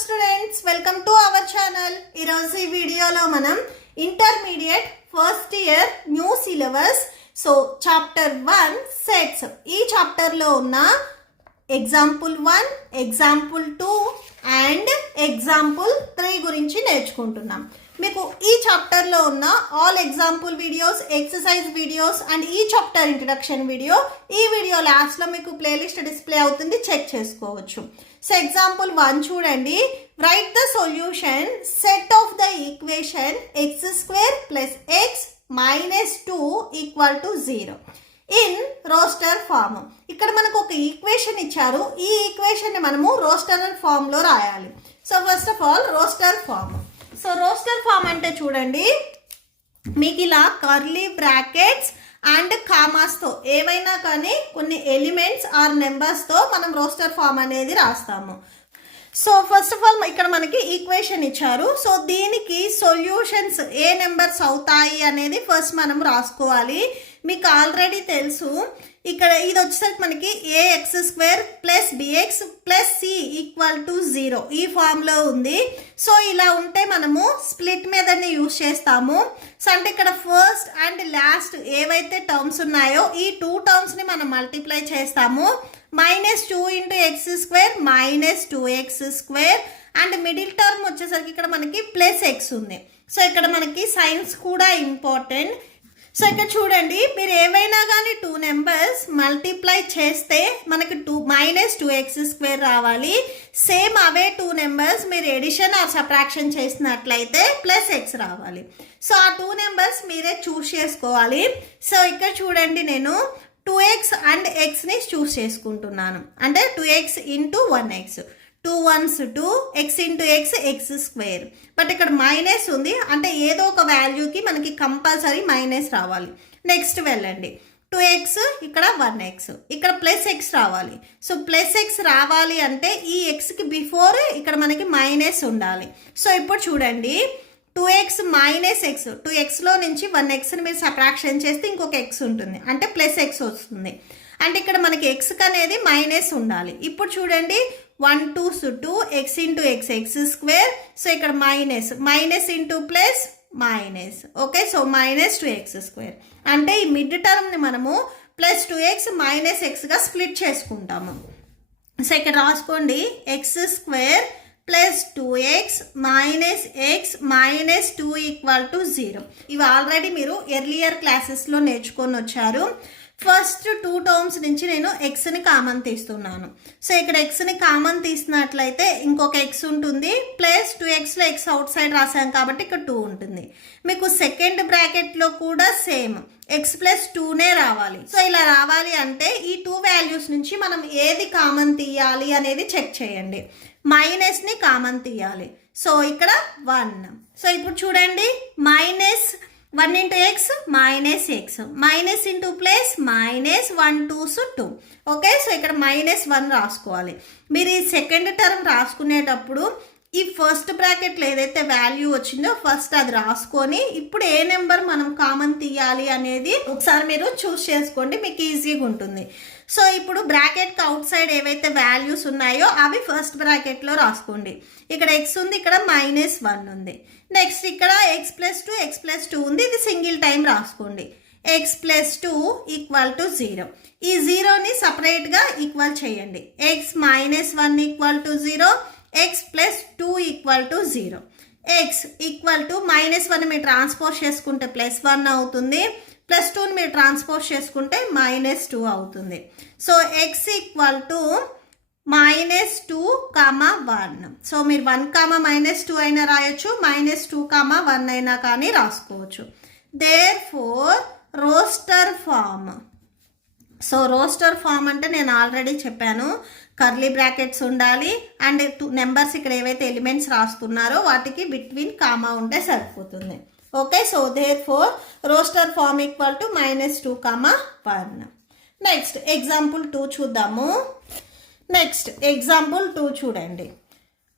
Students, welcome to our channel. ఈరోజు ఈ వీడియోలో మనం intermediate first year new syllabus chapter 1 sets ఈ చాప్టర్లో ఉన్న ఎగ్జాంపుల్ 1, ఎగ్జాంపుల్ 2 అండ్ ఎగ్జాంపుల్ 3 గురించి నేర్చుకుంటున్నాం. మీకు ఈ చాప్టర్లో ఉన్న all example videos, exercise videos and ఈ చాప్టర్ ఇంట్రడక్షన్ వీడియో ఈ వీడియో లాస్ట్లో మీకు ప్లేలిస్ట్ డిస్ప్లే అవుతుంది, చెక్ చేసుకోవచ్చు. సో ఎగ్జాంపుల్ 1 చూడండి. Right the solution set of the equation x² plus x minus 2 equal to 0 in roster form. ఇక్కడ మనకు ఒక ఈక్వేషన్ ఇచ్చారు. ఈ ఈక్వేషన్ని మనము రోస్టర్ ఫామ్లో రాయాలి. So first of all roster form. So roster form అంటే చూడండి, మీకు ఇలా కర్లీ బ్రాకెట్స్ అండ్ కామాస్తో ఏవైనా కానీ కొన్ని ఎలిమెంట్స్ ఆర్ నెంబర్స్తో మనం రోస్టర్ ఫామ్ అనేది రాస్తాము. సో ఫస్ట్ ఆఫ్ ఆల్ ఇక్కడ మనకి ఈక్వేషన్ ఇచ్చారు. సో దీనికి సొల్యూషన్స్ ఏ నెంబర్స్ అవుతాయి అనేది ఫస్ట్ మనం రాసుకోవాలి. మీకు ఆల్రెడీ తెలుసు, ఇక్కడ ఇది వచ్చేసరికి మనకి ax² plus bx plus c equal to 0 ఈ ఫామ్లో ఉంది. సో ఇలా ఉంటే మనము స్ప్లిట్ మెథడ్ని యూజ్ చేస్తాము. సో అంటే ఇక్కడ ఫస్ట్ అండ్ లాస్ట్ ఏవైతే టర్మ్స్ ఉన్నాయో ఈ 2 టర్మ్స్ని మనం మల్టిప్లై చేస్తాము. -2 × x² minus 2x² and middle term వచ్చేసరికి ఇక్కడ మనకి ప్లస్ x ఉంది. సో ఇక్కడ మనకి సైన్స్ కూడా ఇంపార్టెంట్. సో ఇక్కడ చూడండి, మీరు ఏవైనా కానీ 2 నెంబర్స్ మల్టిప్లై చేస్తే మనకి -2x² రావాలి. సేమ్ అవే 2 నెంబర్స్ మీరు ఎడిషన్ ఆర్ సబ్ట్రాక్షన్ చేసినట్లయితే ప్లస్ x రావాలి. సో ఆ 2 నెంబర్స్ మీరే చూస్ చేసుకోవాలి. సో ఇక్కడ చూడండి, నేను 2x అండ్ xని చూస్ చేసుకుంటున్నాను. అంటే 2x × 1x, 2 1s 2, x × x x². But ఇక్కడ మైనస్ ఉంది, అంటే ఏదో ఒక వాల్యూకి మనకి కంపల్సరీ మైనస్ రావాలి. నెక్స్ట్ వెళ్ళండి, 2x ఇక్కడ 1x, ఇక్కడ ప్లస్ x రావాలి. సో ప్లస్ x రావాలి అంటే ఈ xకి బిఫోర్ ఇక్కడ మనకి మైనస్ ఉండాలి. సో ఇప్పుడు చూడండి, 2x మైనస్ x, 2xలో నుంచి 1xని మీరు సబ్ట్రాక్షన్ చేస్తే ఇంకొక x ఉంటుంది, అంటే ప్లస్ x వస్తుంది. అంటే ఇక్కడ మనకి x అనేది మైనస్ ఉండాలి. ఇప్పుడు చూడండి, 1 2s 2, x × x x². So ఇక్కడ minus into plus minus. Okay, so -2x². అంటే ఈ మిడ్ టర్మ్ని మనము +2x -xగా స్ప్లిట్ చేసుకుంటాము. సో ఇక్కడ రాసుకోండి, x² plus 2x minus x minus 2 equal to 0. ఇవి ఆల్రెడీ మీరు ఎర్లియర్ క్లాసెస్లో నేర్చుకొని వచ్చారు. ఫస్ట్ 2 టర్మ్స్ నుంచి నేను xని కామన్ తీస్తున్నాను. సో ఇక్కడ xని కామన్ తీసినట్లయితే ఇంకొక x ఉంటుంది, ప్లస్ 2xలో x అవుట్ సైడ్ రాసాం కాబట్టి ఇక్కడ 2 ఉంటుంది. మీకు సెకండ్ బ్రాకెట్లో కూడా సేమ్ x + 2నే రావాలి. సో ఇలా రావాలి అంటే ఈ 2 వాల్యూస్ నుంచి మనం ఏది కామన్ తీయాలి అనేది చెక్ చేయండి. మైనస్ని కామన్ తీయాలి. సో ఇక్కడ 1. సో ఇప్పుడు చూడండి, -1 × x minus x, minus into plus minus 1 2s 2. Okay, so ఇక్కడ -1 రాసుకోవాలి. మీరు ఈ సెకండ్ టర్మ్ రాసుకునేటప్పుడు ఈ ఫస్ట్ బ్రాకెట్లో ఏదైతే వాల్యూ వచ్చిందో ఫస్ట్ అది రాసుకొని ఇప్పుడు ఏ నెంబర్ మనం కామన్ తీయాలి అనేది ఒకసారి మీరు చూస్ చేసుకోండి, మీకు ఈజీగా ఉంటుంది. సో ఇప్పుడు బ్రాకెట్కి అవుట్ సైడ్ ఏవైతే వాల్యూస్ ఉన్నాయో అవి ఫస్ట్ బ్రాకెట్లో రాసుకోండి. ఇక్కడ x ఉంది, ఇక్కడ -1 ఉంది. నెక్స్ట్ ఇక్కడ x + 2, x + 2 ఉంది, ఇది సింగిల్ టైం రాసుకోండి. x + 2 equal to 0. ఈ 0ని సపరేట్గా ఈక్వల్ చేయండి. x -1 equal to 0, x + 2 equal to 0. x equal to -1 మీరు ట్రాన్స్పోజ్ చేసుకుంటే +1 అవుతుంది, +2ని మీరు ట్రాన్స్పోజ్ చేసుకుంటే -2 అవుతుంది. So x equal to -2, 1. So మీరు 1, -2 అయినా రాయొచ్చు, -2, 1 అయినా కానీ రాసుకోవచ్చు. Therefore roster form. So roster form అంటే నేను ఆల్రెడీ చెప్పాను, కర్లీ బ్రాకెట్స్ ఉండాలి అండ్ 2 నెంబర్స్ ఇక్కడ ఏవైతే ఎలిమెంట్స్ రాస్తున్నారో వాటికి బిట్వీన్ కామా ఉంటే సరిపోతుంది. Okay, so therefore roster form equal to -2, 1. Next example 2 చూద్దాము. నెక్స్ట్ ఎగ్జాంపుల్ 2 చూడండి.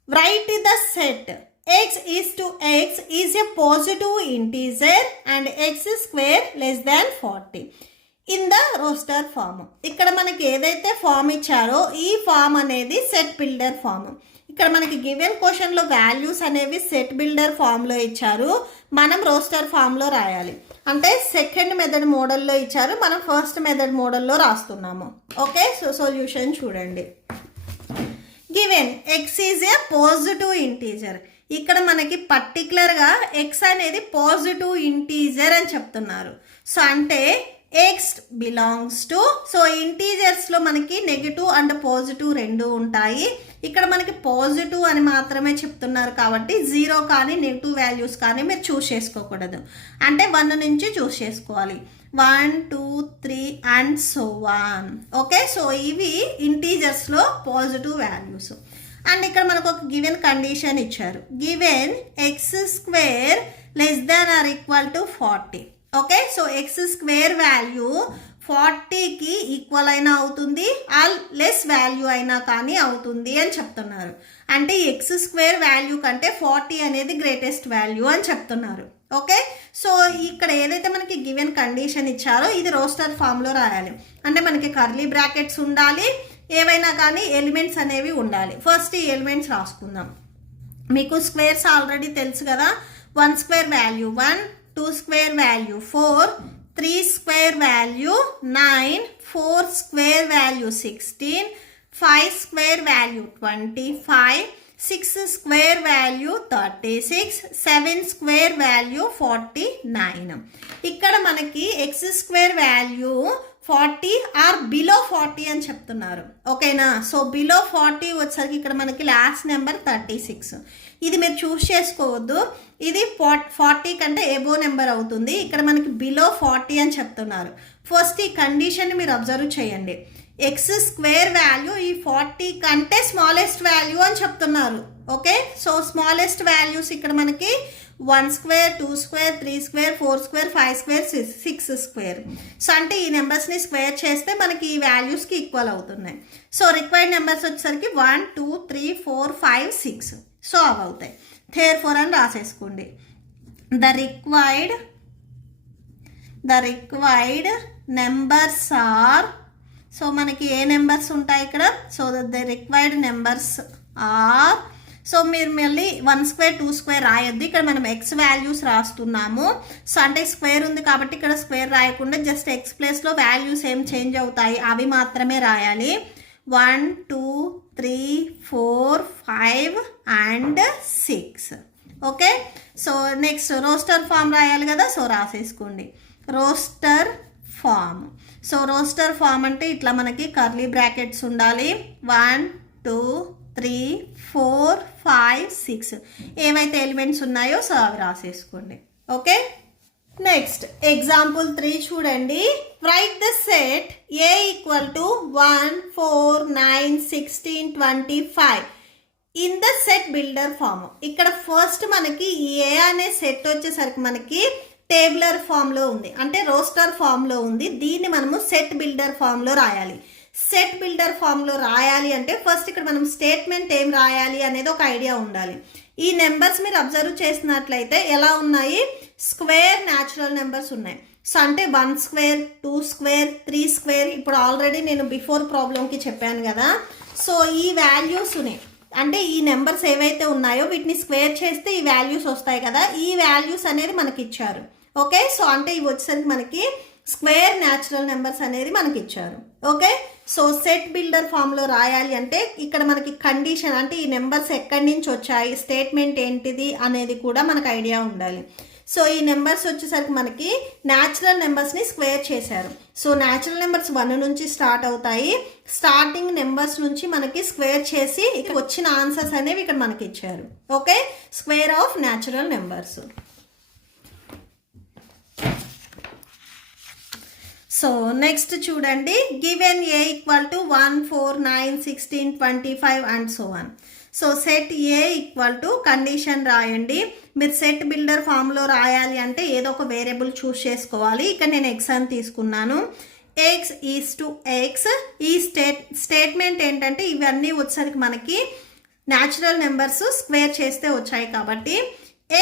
Right the set x is to x is a positive integer and x² less than 40 in the roster form. ఇక్కడ మనకి ఏదైతే form ఇచ్చారో ఈ form అనేది set builder form. ఇక్కడ మనకి గివెన్ క్వశ్చన్లో వాల్యూస్ అనేవి సెట్ బిల్డర్ ఫామ్లో ఇచ్చారు, మనం రోస్టర్ ఫామ్లో రాయాలి. అంటే సెకండ్ మెథడ్ మోడల్లో ఇచ్చారు, మనం ఫస్ట్ మెథడ్ మోడల్లో రాస్తున్నాము. ఓకే, సో సొల్యూషన్ చూడండి. Given X is a positive integer. ఇక్కడ మనకి పర్టికులర్గా ఎక్స్ అనేది పాజిటివ్ ఇంటీజర్ అని చెప్తున్నారు. సో అంటే ఎక్స్ బిలాంగ్స్ టు, సో ఇంటీజర్స్లో మనకి నెగిటివ్ అండ్ పాజిటివ్ రెండు ఉంటాయి. ఇక్కడ మనకి పాజిటివ్ అని మాత్రమే చెప్తున్నారు కాబట్టి 0 కానీ నెగిటివ్ వాల్యూస్ కానీ మీరు చూస్ చేసుకోకూడదు. అంటే 1 నుంచి చూస్ చేసుకోవాలి. 1 2 3 and so on. Okay, so ఇవి ఇంటీజర్స్లో పాజిటివ్ వాల్యూస్. అండ్ ఇక్కడ మనకు ఒక గివెన్ కండిషన్ ఇచ్చారు. Given x square less than or equal to 40. Okay, so x square value 40కి ఈక్వల్ అయినా అవుతుంది, ఆర్ లెస్ వాల్యూ అయినా కానీ అవుతుంది అని చెప్తున్నారు. అంటే ఎక్స్ స్క్వేర్ వాల్యూ కంటే 40 అనేది గ్రేటెస్ట్ వాల్యూ అని చెప్తున్నారు. ఓకే, సో ఇక్కడ ఏదైతే మనకి గివెన్ కండిషన్ ఇచ్చారో ఇది రోస్టర్ ఫామ్లో రాయాలి. అంటే మనకి కర్లీ బ్రాకెట్స్ ఉండాలి, ఏవైనా కానీ ఎలిమెంట్స్ అనేవి ఉండాలి. ఫస్ట్ ఈ ఎలిమెంట్స్ రాసుకుందాం. మీకు స్క్వేర్స్ ఆల్రెడీ తెలుసు కదా. 1 square value 1, 2 square value 4, 3 square value 9, 4 square value 16, 5 square value 25, 6 square value 36, 7 square value 49. ఇక్కడ మనకి x square value 40 or below 40 అని చెప్తున్నారు. ఓకేనా, సో బిలో 40 వచ్చేసరికి ఇక్కడ మనకి లాస్ట్ నెంబర్ 36. ఇది మీరు చూస్ చేసుకోవద్దు, ఇది 40 కంటే ఎబో నెంబర్ అవుతుంది. ఇక్కడ మనకి బిలో 40 అని చెప్తున్నారు. ఫస్ట్ ఈ కండిషన్ మీరు అబ్జర్వ్ చేయండి. ఎక్స్ స్క్వేర్ వాల్యూ ఈ 40 కంటే స్మాలెస్ట్ వాల్యూ అని చెప్తున్నారు. ఓకే, సో స్మాలెస్ట్ వాల్యూస్ ఇక్కడ మనకి 1 square, 2 square, 3 square, 4 square, 5 square, 6 square. So అంటే ఈ నెంబర్స్ని స్క్వేర్ చేస్తే మనకి ఈ వాల్యూస్కి ఈక్వల్ అవుతున్నాయి. సో రిక్వైర్డ్ నెంబర్స్ వచ్చేసరికి 1 2 3 4 5 6. సో అవి అవుతాయి. therefore అని రాసేసుకోండి. The required numbers are, so మనకి ఏ నెంబర్స్ ఉంటాయి ఇక్కడ, so the required numbers are, so మీరు మళ్ళీ 1 స్క్వేర్ 2 స్క్వేర్ రాయొద్దు, ఇక్కడ మనం ఎక్స్ వాల్యూస్ రాస్తున్నాము. సో అంటే స్క్వేర్ ఉంది కాబట్టి ఇక్కడ స్క్వేర్ రాయకుండా జస్ట్ ఎక్స్ ప్లేస్లో వాల్యూస్ ఏం చేంజ్ అవుతాయి అవి మాత్రమే రాయాలి. 1 2 3 4 5 and 6. Okay, so next roster form రాయాలి కదా, సో రాసేసుకోండి. Roster form, so roster form అంటే ఇట్లా మనకి కర్లీ బ్రాకెట్స్ ఉండాలి. 1 2 3 4 5 6 ఏవైతే ఎలిమెంట్స్ ఉన్నాయో సో అవి రాసేసుకోండి. ఓకే, నెక్స్ట్ ఎగ్జాంపుల్ 3 చూడండి. Right the set A equal to 1 4 9 16 25 in the set builder form. ఇక్కడ ఫస్ట్ మనకి ఈ ఏ అనే సెట్ వచ్చేసరికి మనకి టేబులర్ ఫామ్లో ఉంది, అంటే రోస్టర్ ఫామ్లో ఉంది. దీన్ని మనము సెట్ బిల్డర్ ఫామ్లో రాయాలి. సెట్ బిల్డర్ ఫామ్లో రాయాలి అంటే ఫస్ట్ ఇక్కడ మనం స్టేట్మెంట్ ఏం రాయాలి అనేది ఒక ఐడియా ఉండాలి. ఈ నెంబర్స్ మీరు అబ్జర్వ్ చేసినట్లయితే ఎలా ఉన్నాయి, స్క్వేర్ న్యాచురల్ నెంబర్స్ ఉన్నాయి. సో అంటే 1 స్క్వేర్ 2 స్క్వేర్ 3 స్క్వేర్, ఇప్పుడు ఆల్రెడీ నేను బిఫోర్ ప్రాబ్లంకి చెప్పాను కదా. సో ఈ వాల్యూస్ని అంటే ఈ నెంబర్స్ ఏవైతే ఉన్నాయో వీటిని స్క్వేర్ చేస్తే ఈ వాల్యూస్ వస్తాయి కదా, ఈ వాల్యూస్ అనేది మనకి ఇచ్చారు. ఓకే, సో అంటే ఇవి వచ్చేసరికి మనకి స్క్వేర్ న్యాచురల్ నెంబర్స్ అనేది మనకి ఇచ్చారు. ఓకే, సో సెట్ బిల్డర్ ఫామ్లో రాయాలి అంటే ఇక్కడ మనకి కండిషన్ అంటే ఈ నెంబర్స్ ఎక్కడి నుంచి వచ్చాయి, స్టేట్మెంట్ ఏంటిది అనేది కూడా మనకు ఐడియా ఉండాలి. సో ఈ నెంబర్స్ వచ్చేసరికి మనకి న్యాచురల్ నెంబర్స్ని స్క్వేర్ చేశారు. సో న్యాచురల్ నెంబర్స్ 1 నుంచి స్టార్ట్ అవుతాయి. స్టార్టింగ్ నెంబర్స్ నుంచి మనకి స్క్వేర్ చేసి ఇక్కడ వచ్చిన ఆన్సర్స్ అనేవి ఇక్కడ మనకి ఇచ్చారు. Okay, square of natural numbers. So next చూడండి. Given A equal to 1 4 9 16 25 and so on. So set A equal to condition రాయండి. మీరు సెట్ బిల్డర్ ఫామ్లో రాయాలి అంటే ఏదో ఒక వేరియబుల్ చూస్ చేసుకోవాలి. ఇక్కడ నేను ఎక్స్ అని తీసుకున్నాను. X is to X. ఈ స్టేట్మెంట్ ఏంటంటే ఇవన్నీ వచ్చేసరికి మనకి న్యాచురల్ నెంబర్స్ స్క్వేర్ చేస్తే వచ్చాయి కాబట్టి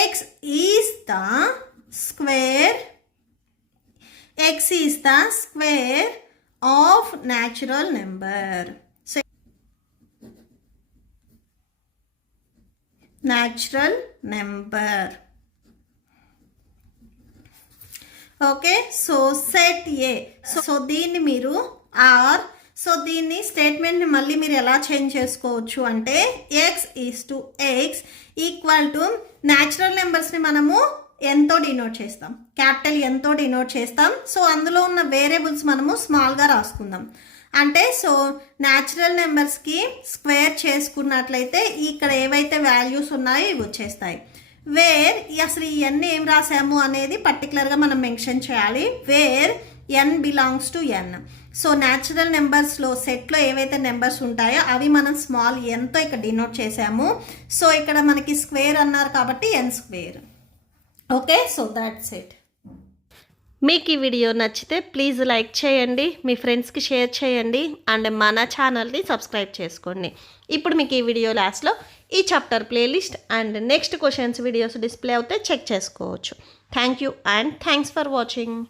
X is the square, x is the square of natural number. So natural number. Okay, so set A. So దీన్ని మీరు ఆర్, సో దీన్ని స్టేట్మెంట్ని మళ్ళీ మీరు ఎలా చేంజ్ చేసుకోవచ్చు అంటే x=x ఈక్వల్ టు న్యాచురల్ నెంబర్స్ని మనము ఎంతో డినోట్ చేస్తాం, క్యాపిటల్ ఎంతో డినోట్ చేస్తాం. సో అందులో ఉన్న వేరియబుల్స్ మనము స్మాల్గా రాసుకుందాం. అంటే సో న్యాచురల్ నెంబర్స్కి స్క్వేర్ చేసుకున్నట్లయితే ఇక్కడ ఏవైతే వాల్యూస్ ఉన్నాయో ఇవి వచ్చేస్తాయి. వేర్ అసలు ఇవన్నీ ఏం రాసాము అనేది పర్టికులర్గా మనం మెన్షన్ చేయాలి. Where n belongs to n. So natural నెంబర్స్లో సెట్లో ఏవైతే నెంబర్స్ ఉంటాయో అవి మనం స్మాల్ nతో ఇక్కడ డినోట్ చేసాము. సో ఇక్కడ మనకి స్క్వేర్ అన్నారు కాబట్టి n². Okay, so that's it. మీకు ఈ వీడియో నచ్చితే ప్లీజ్ లైక్ చేయండి, మీ ఫ్రెండ్స్కి షేర్ చేయండి అండ్ మన ఛానల్ని సబ్స్క్రైబ్ చేసుకోండి. ఇప్పుడు మీకు ఈ వీడియో లాస్ట్లో ఈ chapter playlist and next questions videos display అవుతే చెక్ చేసుకోవచ్చు. Thank you and thanks for watching.